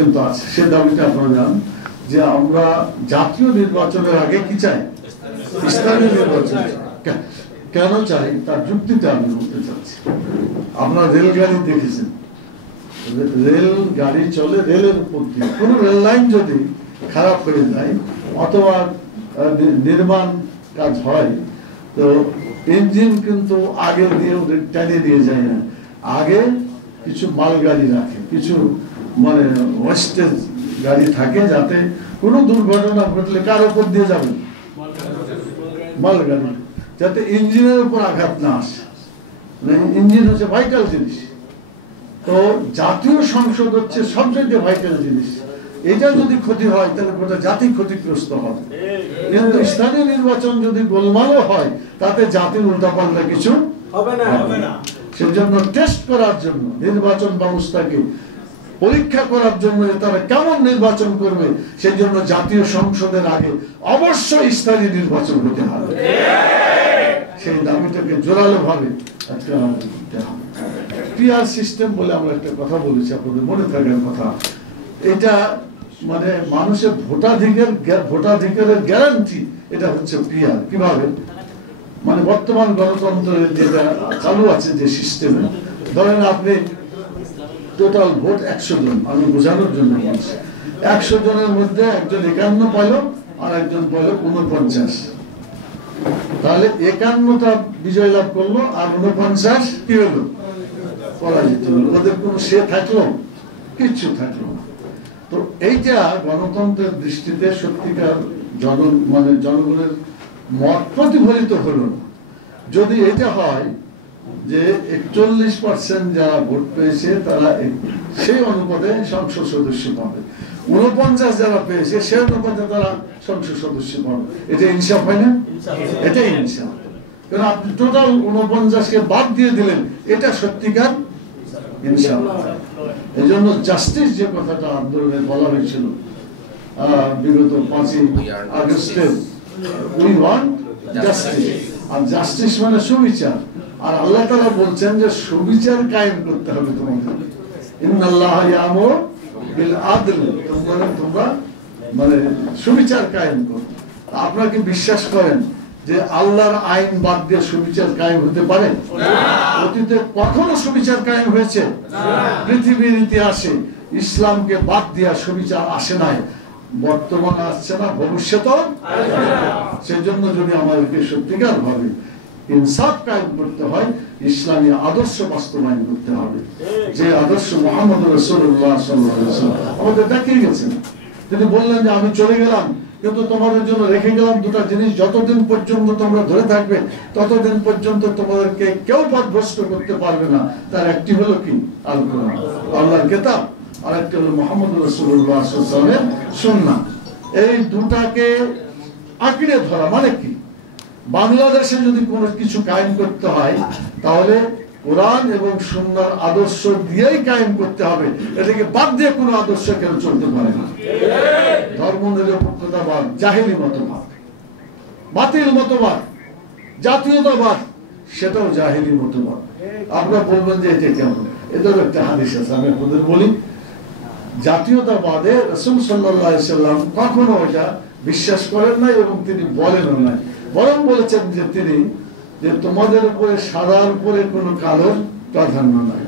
কিন্তু আছে, সে দাবিটা আপনারা জানেন যে আমরা জাতীয় নির্বাচনের আগে কি চাই, স্থানীয় নির্বাচন। কেন চাই তার যুক্তিটা আমি বলতে চাচ্ছি। আপনারা রেলগাড়ি দেখেছেন, রেল গাড়ি চলে রেলের উপর দিয়ে, কোন রেল লাইন যদি খারাপ হয়ে যায় অথবা নির্মাণ কাজ হয় তো ইঞ্জিন কিন্তু আগে দিয়ে ওদের টেনে দিয়ে যায় না, আগে কিছু মালগাড়ি রাখে, কিছু মানে ওয়েস্টেজ গাড়ি থাকে যাতে কোনো দুর্ঘটনা ঘটলে কার উপর দিয়ে যাবে, মালগাড়ি, যাতে ইঞ্জিনের উপর আঘাত না আসে। ইঞ্জিন হচ্ছে ভাইটাল জিনিস, তো জাতীয় সংসদ হচ্ছে সবচেয়ে ভাইটাল জিনিস। এটা যদি ক্ষতি হয় তাহলে গোটা জাতি ক্ষতিগ্রস্ত হবে। কিন্তু স্থানীয় নির্বাচন যদি গোলমালও হয় তাতে জাতির উল্টাপাল্টা কিছু হবে না। সেজন্য টেস্ট করার জন্য, নির্বাচন ব্যবস্থাকে পরীক্ষা করার জন্য তারা কেমন নির্বাচন করবে সেই জন্য জাতীয় সংসদের আগে অবশ্যই স্থানীয় নির্বাচন হতে হবে। সেই দাবিটাকে জোরালো ভাবে পিআর সিস্টেম বলে আমরা একটা কথা বলেছি, আপনাদের মনে থাকার কথা। এটা মানে মানুষের ভোটাধিকারের গ্যারান্টি, এটা হচ্ছে পিআর। কিভাবে? মানে বর্তমান গণতন্ত্রের যেটা চালু আছে যে সিস্টেমে, ধরেন আপনি টোটাল ভোট 100 জন, আমি বোঝানোর জন্য বলছি, 100 জনের মধ্যে একজন 51 পাইল আর একজন পাইল 49, তাহলে 51টা বিজয় লাভ করলো আর 49 কি হলো, পরাজিত হলো। ওদের কোন সে থাকলো, কিচ্ছু থাকলো না। তো এইটা গণতন্ত্রের দৃষ্টিতে সত্যিকার জনগণের মত প্রতিফলিত হলো না। যদি এটা হয় যে 41% যারা ভোট পেয়েছে তারা সেই অনুপাতে সংসদ সদস্য পাবে, 49 যারা পেয়েছে সেই অনুপাতে তারা সংসদ সদস্য পাবে। এটা ইনসাফ হয় না? এটাই ইনসাফ। কারণ আপনি টোটাল 49কে বাদ দিয়ে দিলেন, এটা সত্যিকার ইনসাফ। এই জন্য জাস্টিস যে কথাটা আন্দোলনে বলা হয়েছিল বিগত 5ই আগস্টে, উই ওয়ান্ট জাস্টিস, আর জাস্টিস মানে সুবিচার। আর আল্লাহ তাআলা বলছেন যে সুবিচার কায়েম করতে হবে তোমাদের। ইন্নাল্লাহা ইয়ামুরু বিল আদল, তোমরা মানে সুবিচার কায়েম করো। আপনারা কি বিশ্বাস করেন যে আল্লাহর আইন বাদ দিয়ে সুবিচার কায়েম হতে পারে? অতীতে কখনো সুবিচার কায়েম হয়েছে? পৃথিবীর ইতিহাসে ইসলামকে বাদ দিয়া সুবিচার আসে নাই, বর্তমানে আসছে না, ভবিষ্যতেও। সেজন্য যদি আমাদেরকে সত্যিকার ভাবে ইনসাফ কায়েম করতে হয়, ইসলামী আদর্শ বাস্তবায়ন করতে হবে, যে আদর্শ মুহাম্মদ রাসূলুল্লাহ সাল্লাল্লাহু আলাইহি ওয়াসাল্লাম আমাদের দেখিয়ে গেছেন। তিনি বললেন যে আমি চলে গেলাম কিন্তু তোমাদের জন্য রেখে গেলাম দুটা জিনিস, যতদিন পর্যন্ত তোমরা ধরে থাকবে ততদিন পর্যন্ত তোমাদেরকে কেউ পথভ্রষ্ট করতে পারবে না। তার একটি হলো কি, আল কোরআন, আল্লাহর কিতাব, আর একটা হলো মুহাম্মদ রাসূলুল্লাহ সাল্লাল্লাহু আলাইহি ওয়াসাল্লামের সুন্নাহ। এই দুটাকে আঁকড়ে ধরা মানে কি, বাংলাদেশে যদি কোনো কিছু কায়েম করতে হয় তাহলে কোরআন এবং সুন্নাহর আদর্শ দিয়েই কায়েম করতে হবে, এটাকে বাদ দিয়ে কোনো আদর্শ কেউ চলতে পারে না। ধর্ম নিরপেক্ষতাবাদ জাহেলি মতবাদ, বাতিল মতবাদ, জাতীয়তাবাদ, সেটাও জাহেলি মতবাদ। আপনারা বলবেন যে এটা কেমন, এটারও একটা হাদিস আছে, আমি আপনাদের বলি। জাতীয়তাবাদে রাসূল সাল্লাল্লাহু আলাইহি সাল্লাম কখনো এটা বিশ্বাস করেন নাই এবং তিনি বলেনও নাই, বরং বলেছেন যে তিনি যে তোমাদের উপরে সাদার উপরে কোনো কালোর প্রাধান্য নাই।